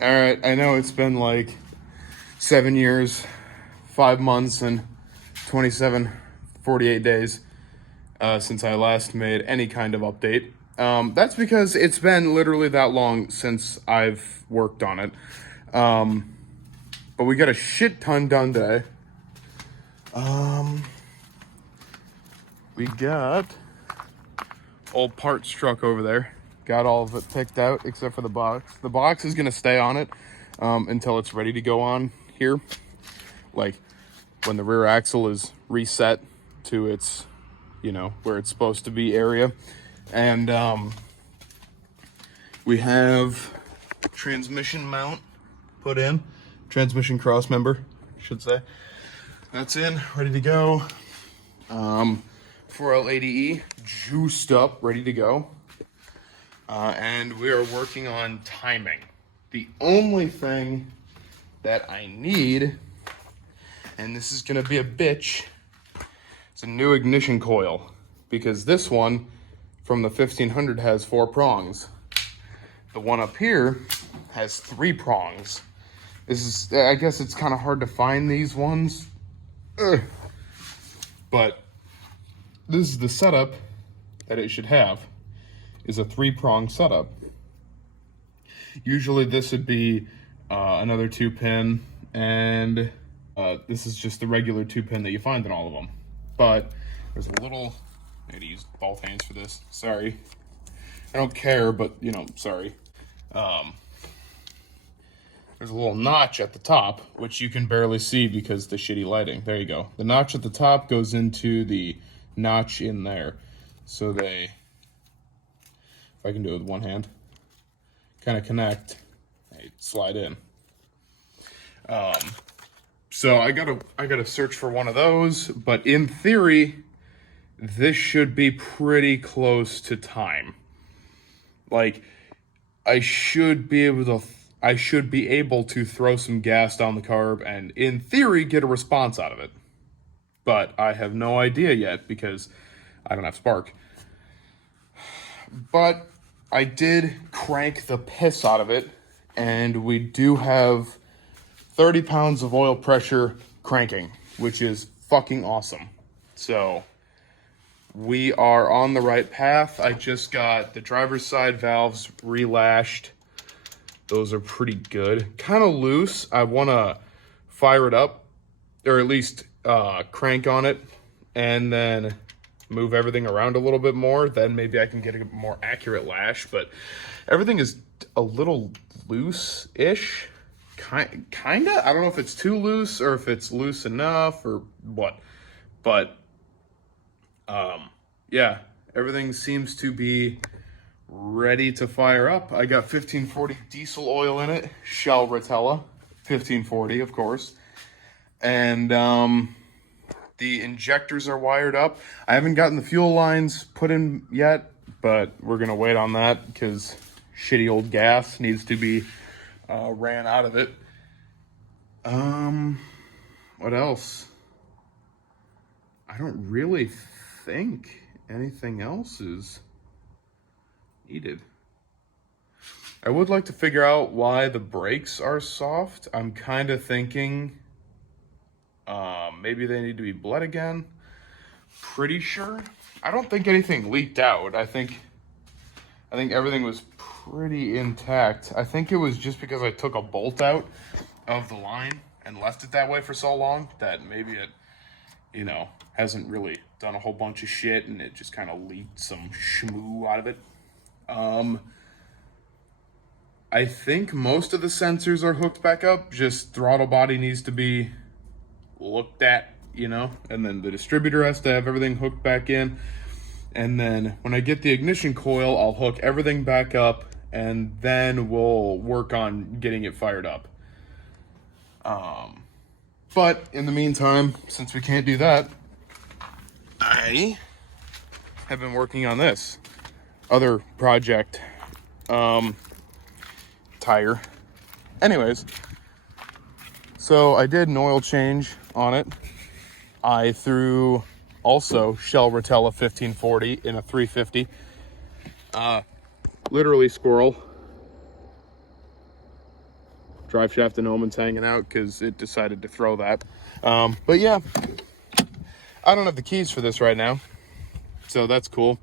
all right. I know it's been like 7 years, 5 months, and 48 days since I last made any kind of update. That's because it's been literally that long since I've worked on it. But we got a shit ton done today. We got old parts truck over there. Got all of it picked out except for the box. The box is gonna stay on it until it's ready to go on here. Like when the rear axle is reset to its, where it's supposed to be area. And we have transmission mount put in. Transmission cross member, I should say. That's in, ready to go. 4L80E, juiced up, ready to go. And we are working on timing. The only thing that I need, and this is gonna be a bitch, it's a new ignition coil. Because this one from the 1500 has 4 prongs. The one up here has 3 prongs. I guess it's kind of hard to find these ones. But this is the setup that it should have, is a 3-prong setup. Usually this would be another 2-pin, and this is just the regular 2-pin that you find in all of them. But there's a little, I had to use both hands for this, sorry. I don't care, but sorry. There's a little notch at the top, which you can barely see because the shitty lighting. There you go. The notch at the top goes into the notch in there. So they, if I can do it with one hand, kind of connect, they slide in. So I gotta search for one of those, but in theory, this should be pretty close to time. Like, I should be able to throw some gas down the carb and, in theory, get a response out of it. But I have no idea yet because I don't have spark. But I did crank the piss out of it, and we do have 30 pounds of oil pressure cranking, which is fucking awesome. So we are on the right path. I just got the driver's side valves relashed. Those are pretty good. Kind of loose. I want to fire it up, or at least crank on it, and then move everything around a little bit more. Then maybe I can get a more accurate lash, but everything is a little loose-ish. Kinda. I don't know if it's too loose or if it's loose enough or what. But yeah, everything seems to be ready to fire up. I got 1540 diesel oil in it, Shell Rotella, 1540, of course. And the injectors are wired up. I haven't gotten the fuel lines put in yet, but we're gonna wait on that because shitty old gas needs to be ran out of it. What else? I don't really think anything else is needed. I would like to figure out why the brakes are soft. I'm kind of thinking maybe they need to be bled again. Pretty sure. I don't think anything leaked out. I think everything was pretty intact. I think it was just because I took a bolt out of the line and left it that way for so long that maybe it, hasn't really done a whole bunch of shit and it just kind of leaked some schmoo out of it. I think most of the sensors are hooked back up. Just throttle body needs to be looked at, and then the distributor has to have everything hooked back in. And then when I get the ignition coil, I'll hook everything back up and then we'll work on getting it fired up. But in the meantime, since we can't do that, I have been working on this other project, tire. Anyways, so I did an oil change on it. I threw also Shell Rotella 1540 in a 350. Literally squirrel. drive shaft and Omen's hanging out because it decided to throw that. But yeah, I don't have the keys for this right now, so that's cool.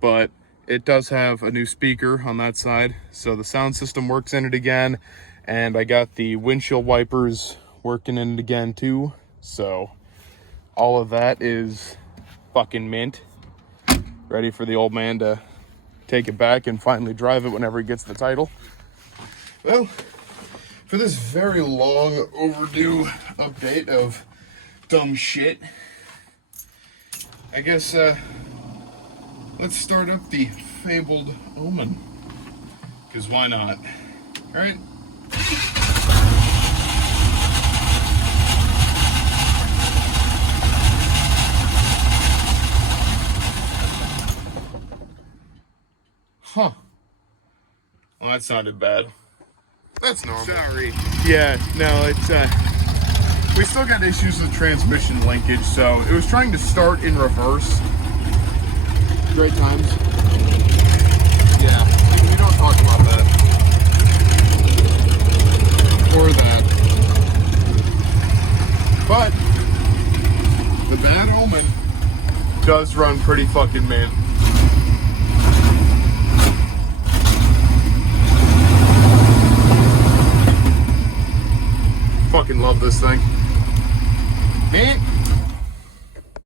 But it does have a new speaker on that side, so the sound system works in it again, and I got the windshield wipers working in it again too. So all of that is fucking mint, ready for the old man to take it back and finally drive it whenever he gets the title. Well, for this very long overdue update of dumb shit, I guess let's start up the fabled Omen, because why not? All right. Huh. Well, that sounded bad. That's normal. Sorry. Yeah, no, it's, we still got issues with transmission linkage, so it was trying to start in reverse. Great times. Yeah, we don't talk about that. Or that. But, the Bad Omen does run pretty fucking mint. Fucking love this thing. Man.